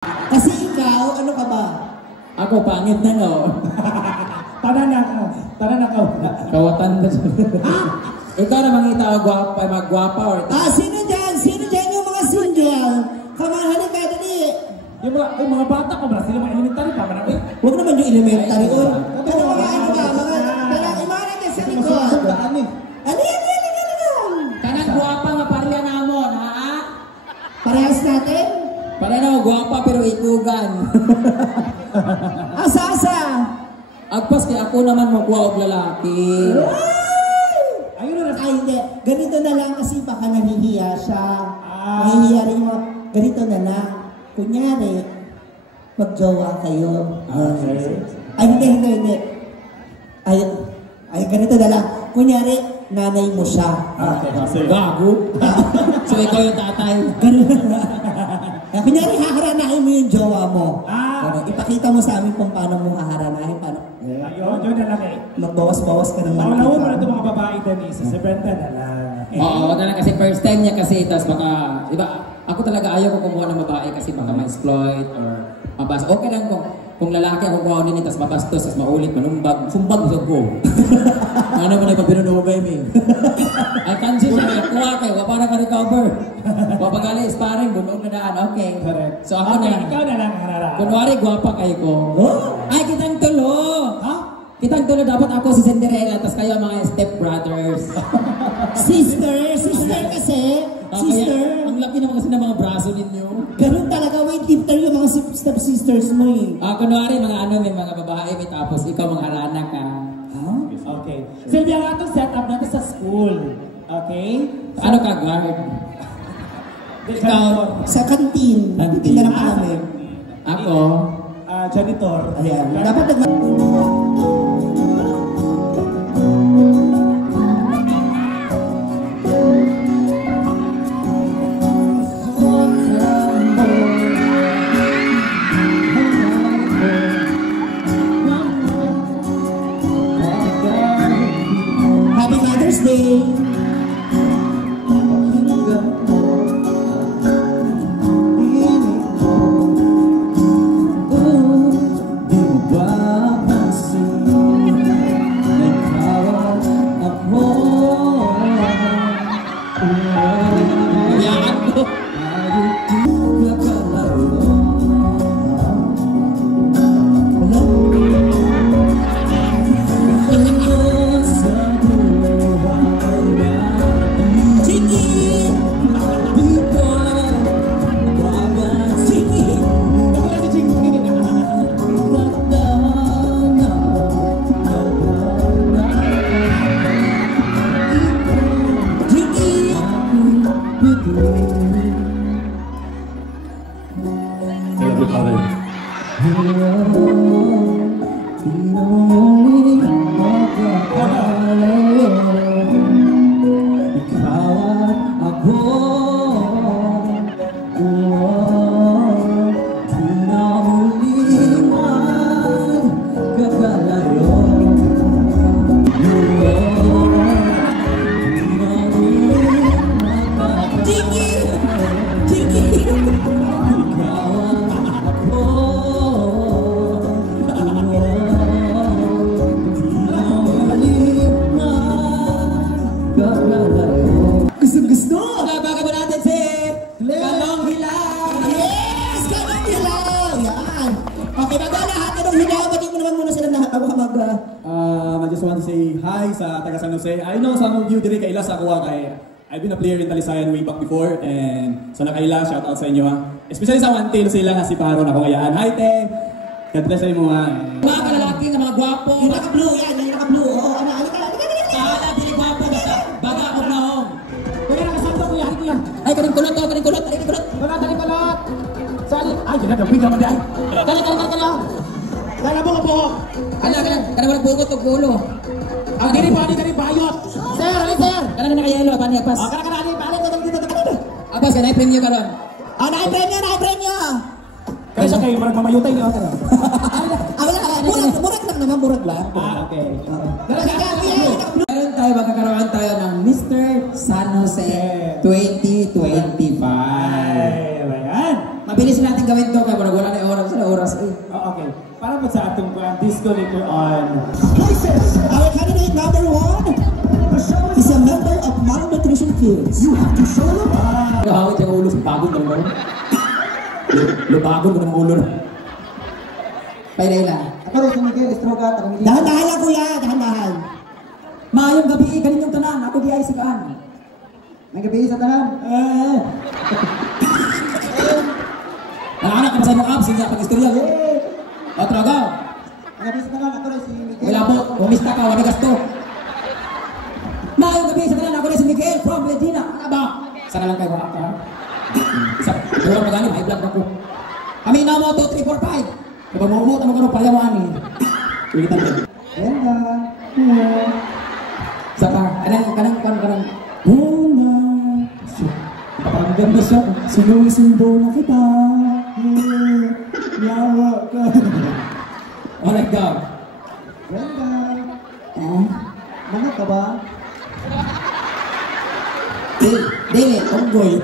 Kasi ikaw, ano ka ba? Ako, pangit na no. Tanan na ka. Kawatan na siya. Ikaw na mangita gwapa, magwapa or... Sino dyan? Sino dyan yung mga single? Kamahali ka, dali. Yung mga bata ko ba? Sila mga elementary pa, marami. Huwag naman yung elementary. Pero mga ano ba? Mga imaran na sa likod. Ali. Kanang gwapa nga pareha namon, ha? Parehas natin? Pareha na gwapa pero itugan. Asa? Agpas kaya ako naman magwa og lalaki. Ayun na. Ay, hindi. Ganito na lang kasi baka nahihiya siya. Nahihiya rin mo. Ganito na lang. Kunyari, magjowa kayo. Ay, hindi. Ay, ganito na lang. Kunyari, nanay mo siya. Gago. So ikaw yung tatay. Ganun na. Kunyari, haharanahin mo yung jowa mo. Ipakita mo sa amin kung paano mo haharanahin. Ayun, yun na lang eh. Magbawas-bawas ka naman. Naulaw mo na itong mga babae doon, sa Benta na lang. Oo, wag na kasi first time niya kasi, tas baka, iba, ako talaga ayaw ko kumuha ng babae kasi baka ma-exploit or mabas. Okay lang kung lalaki ako kuha nini, tas mabastos, tas maulit, manumbag, sumbag usag ko. Ano mo na ipabino mo, baby? Ay, kansi siya, kuha kayo, wapa na ka-recover. Wapagali, sparring, bunog na daan, okay. So ako na, ikaw na lang, harara. kunwari, gwapa kayo ko. Ay, kitang tulo! Kitang tulo, dapat ako si Cinderella, tas kayo mga step-brothers. Sister kasi. Sister. Ang laki naman kasi ng mga braso ninyo. Ganun talaga, weight lifter yung mga step-sisters mo eh. Kunwari, mga may mga babae, may tapos ikaw mga harana ka. Okay. Silvia, nga itong setup natin sa school. Okay? Ano ka, guard? Ikaw? Sa kantin. Tingnan lang kami. Ako? Janitor. Ayan. Dapat Happy Mother's Day! I just want to say hi sa taga San Jose. I know some of you diri kaila sa kuha kay I've been a player in Talisayan way back before and sa nakaila shout out sa inyo ha. Especially sa one tail sila nga si Paro na ko ngayaan. Hi te. God bless sa mo ha. Mga kalalaki na mga gwapo. Yung naka-blue yan, yung naka-blue. Oo, ano, halika. Kala pili gwapo basta baga ako na home. Kaya nakasabto ko yan, Ay, kaning kulot. Kulot. Sali. Ay, yun na, dawin naman dahil. Kala. Kala mo ka po. Kana wala bungot og ulo. Ang diri bayot. Sir. Kana na nakayelo pa niya pas. Kala, dito. Abas kana premyo karon. Nai-premyo! Kaya siya kayo, marag mamayutay niyo. Burag lang. Okay. Meron tayo, magkakaroon tayo ng Mr. San Jose 2025. Ayan. Mabilis natin gawin to, kaya mo sa atong disco later on. Our candidate number 1 is a member of Malnutrition Kids. You have to show them. Nakahawit yung ulo sa pagod ng ulo. Lubagod ng ulo. Pailayla. Ako rin si Miguel Estroga, taga-Miguel. Dahan-dahan lang kuya, dahan-dahan. Maayong gabi, ganin yung tanan. Ako di ay sigaan. May gabi sa tanan. Nakanak ka ba sa mga abs? Hindi ako istorya. O, talaga. May gabi sa tanan, ako rin si Miguel. Wala po. Umista ka, wala gasto. Maayong gabi sa tanan. Ako rin si Miguel from Medina. Ano ba? Sana lang kayo wala ka. Isa, durang magaling. High blood ako. Kami na mo, 2, 3, 4, 5. Kapag maumot, ang mga palayawan eh. Ulitan ko. Brenda. Isa pa. Kanang. Brenda. Parang ganda siya. Sinusundo na kita. Yawa ka. Oh my God. Brenda. Manok ka ba? Dili, unggoy.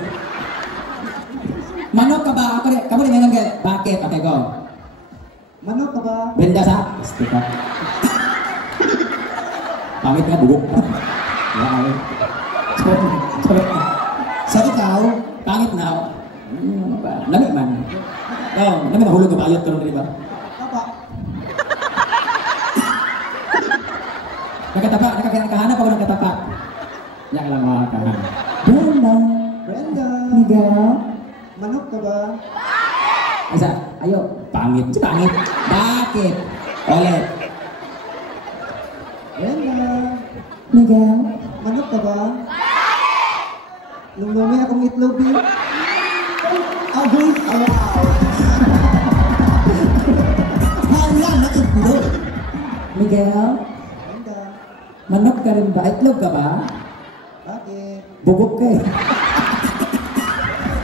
Manok ka ba? Ako rin. Kamu rin ngayon nga. Bakit? Okay, go. Manok ka ba? Brenda sa? Stika. Pangit nga, bugok pa. Wow. Sorry. So ikaw, Pangit na ako. Lamig man. Oh, lamig mahulog ka bayot ka rin, di ba? Papa. Nakahanap ako ng katapa. Yan ka lang mga kahanap. Brenda, Brenda. Miguel, Manok ka ba? Isa, ayo. Pangit. Pangit. Bakit? Ulit. Brenda. Miguel, Manok ka ba? Lumumi akong itlog eh. Agoy, Hala, naitlog. Miguel, Brenda. Manok ka rin ba? Itlog ka ba? Bakit? Bubok ka eh.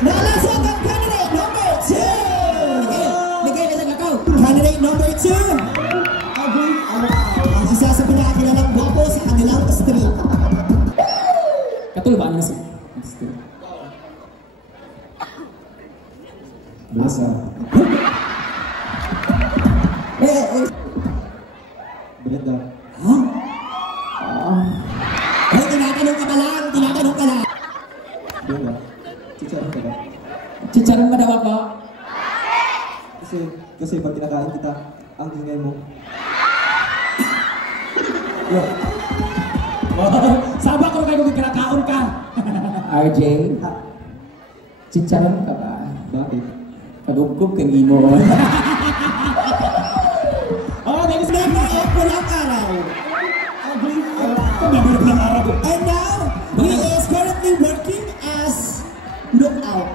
Nalasan ang candidate number 2! Miguel, nasa kakaw. Candidate number 2! Ang isa sa pinakakilalang gwapo sa kanilang street. Katulbaan na si... Basa. Brenda. Ha? Ay, tinatanong ka pa lang. Brenda. Chicharon ka ba? Chicharon ba daw ako? Kasi pag kinakain kita, ang ingay mo. Yo. Sabak ko kayo kung kinakaon ka. RJ, chicharon ka ba? Bakit? Padugkog kang imo. Oh, there is member of Walang Araw. And now, he is currently working as lookout.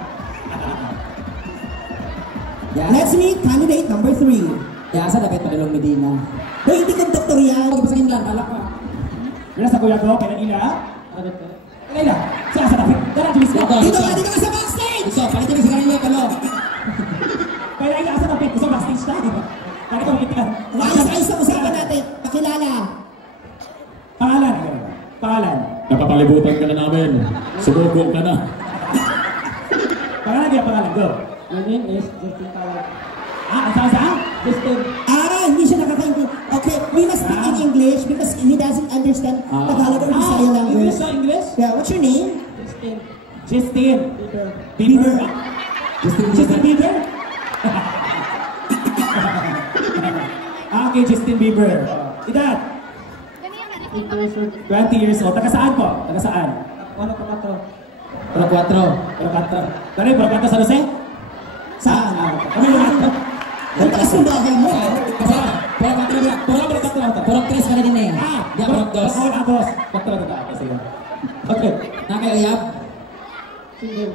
Let's meet candidate number 3. Kaya sa dapat padalong Medina. Hoy, hindi kong doktor yan. Huwag pasagin lang, alak ka. Wala sa kuya ko, kailan ila? Kailan ila? Sa dapat. Tara, Jimmy Scott. Dito ka sa backstage! Ito, palitin mo sa kanila, kalo. Kailan ila sa dapat. Gusto backstage na. Kaya ito, itika. Ayos ang usapan natin. Pakilala. Pangalan. Pangalan. Napapalibutan ka na namin. Sumuko ka na. Pangalan niya, pangalan. Go. My name is Justin Tawag. Ang saan? Justin. Hindi siya nakakaintindi. Okay, we must speak in English because he doesn't understand Tagalog or Bisaya language. English na English? Yeah, what's your name? Justin. Justin. Peter. Bieber. Justin Bieber? Okay, Justin Bieber. Edad? 20 years old. Taga saan po? Taga saan? Ano pa to? Pero 4. Barokata. Kani, Barokata sa Jose? Saan? Kami Barokata. Ang taas ng bahay mo. Pero 4 lang. Pero 3 ka na din eh. Di ako ng 2. Ako na dos. Patro na tayo. Sige. Okay. Nakauyap. Single.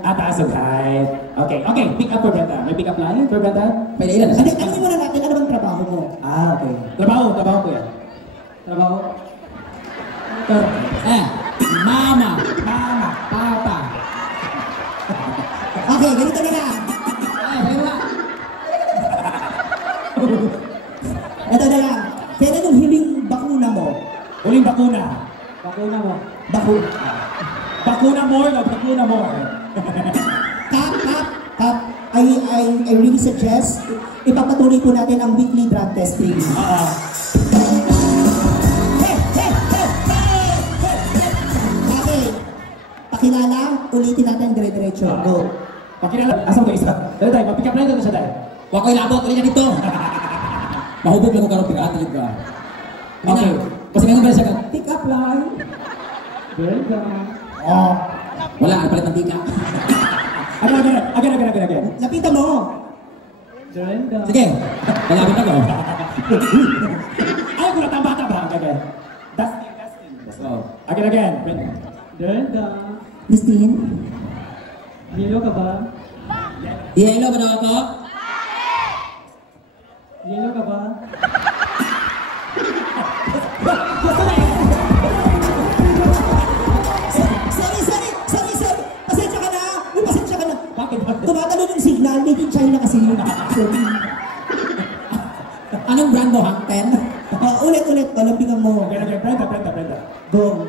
Taas of height. Okay, okay. Pick up for Brenda. May pick up line for Brenda? Pwede ilan. Ano muna natin? Ano bang trabaho mo? Okay. Trabaho ko yan. Trabaho. Mama. Mama. Papa. Okay, ganito na lang. Wala. Ito na lang. Kailan yung huling bakuna mo? Huling bakuna. Bakuna mo. Bakuna more o bakuna more? Kap. I really suggest ipapatuloy po natin ang weekly drug testing. Okay. Pakilala, ulitin natin dire-diretso. Go. Pakilala, asam ko isa. Dali tayo, mag-pick up line doon siya tayo. Wa ko'y labot, ulit na dito. Mahubog lang ko karong pikaan, talig ka. Okay. Kasi ngayon ba siya ka, pick up line. Brenda. Wala, palit ng tika. Again. Lapitan mo. Brenda. Sige, lalapit ako. Ayaw ko na tamba-tamba. Again. Oh. Again. Brenda. Christine? Yellow ka ba? Yellow ba daw ako? Yellow ka ba? Sorry. Pasensya ka na. Pasensya ka na. Bakit? Tumatalo ng signal. Made in China kasi yun. Anong brand mo, Hang Ten? Ulit. Palambingan mo. Again. Brenda. Go.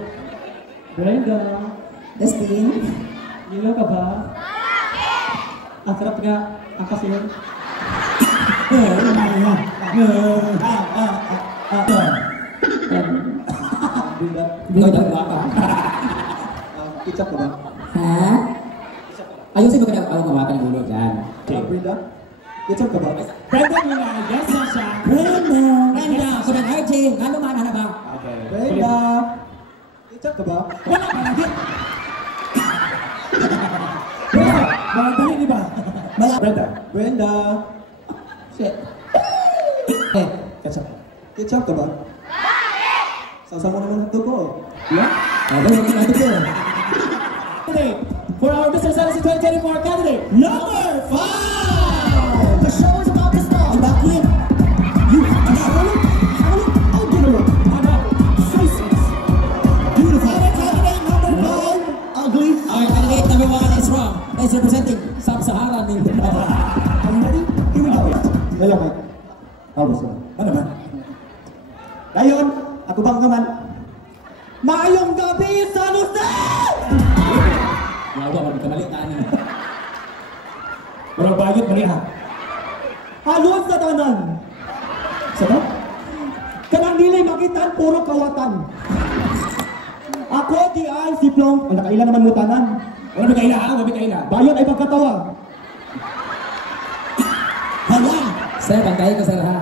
Brenda. Christine? Yellow ka ba? Ang sarap nga. Ang kasin. Ikaw daw ka. Ketchup ka ba? Ha? Ayusin mo ka na ang hawakan ng ulo dyan. Brenda? Ketchup ka ba? Brenda muna. Yes na siya. Brenda, ako ng RJ. Ano man na ba? Brenda! Ketchup ka ba? Wala ka lagi. Dali, di ba? Brenda! Shit. Eh, Ketchup ka ba? Sasama naman ito ko. sabi mo ka natin ko. Candidate for our Mr. Sanasi 2024 candidate. Number 5! The show is about to start. Bakit? You have to swallow? I'll give it up. Beautiful. Candidate number 5. Ugly. Our candidate number 1 is from, is representing Sub-Saharan Mindanao. Are you ready? Here we go. Hello, Mike. Ano ba? Ano man? Ngayon, ako bang naman? Maayong gabi, San Jose! Yawa, wala kamali tanin. Walang bayot, mali ha. Halos sa tanan. Sama? Kanang dili makitan, puro kawatan. Ako, di ay si Plong. Ang nakaila naman mo tanan. Wala may kaila. Bayon ay pagkatawa. Hala! Sir, bantay ko sir ha.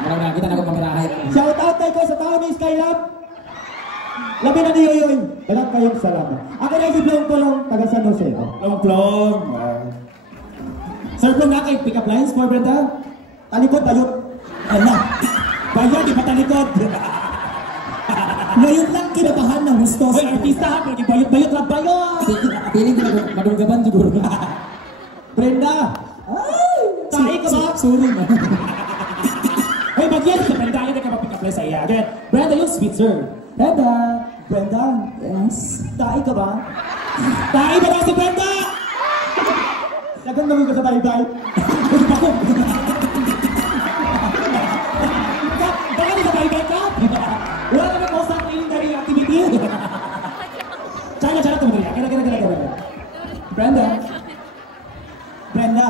Marami nakita na ako pamirahay. Shout out tayo ko sa tao ni Skylab. Labi na ni Yoyoy. Dalang kayong salamat. Ako na si Plong Plong, taga San Jose. Plong. Sir Plong, na pick up lines for Brenda? Talikod, bayot. Hala! Bayot, di ba talikod? Ngayon lang kinabahan ng gusto. Hoy, artista ha, pero bayot lang bayot. Feeling ko madunggaban siguro. Brenda! Ay! Tayo ka ba? Sorry man. Hoy, bagyan sa Brenda, hindi ka ma-pick up lines sa iya. Again, Brenda, yung sweet sir. Brenda, Yes. tayo ka ba? Tayo ba ba si Brenda? Naganda mo ka sa tayo-tayo. Baka di ka tayo ka? Wala naman constant training dari activity. Chana, tumuli. Kaya. Brenda,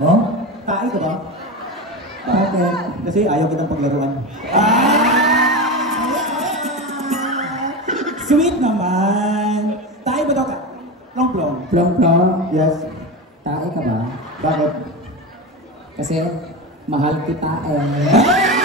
Oh? tayo ka ba? Okay. Kasi ayaw kitang paglaruan. Sweet naman. Tayo ba daw ka? Plong. Plong-plong. Yes. Tae ka ba? Bakit? Kasi mahal kita eh.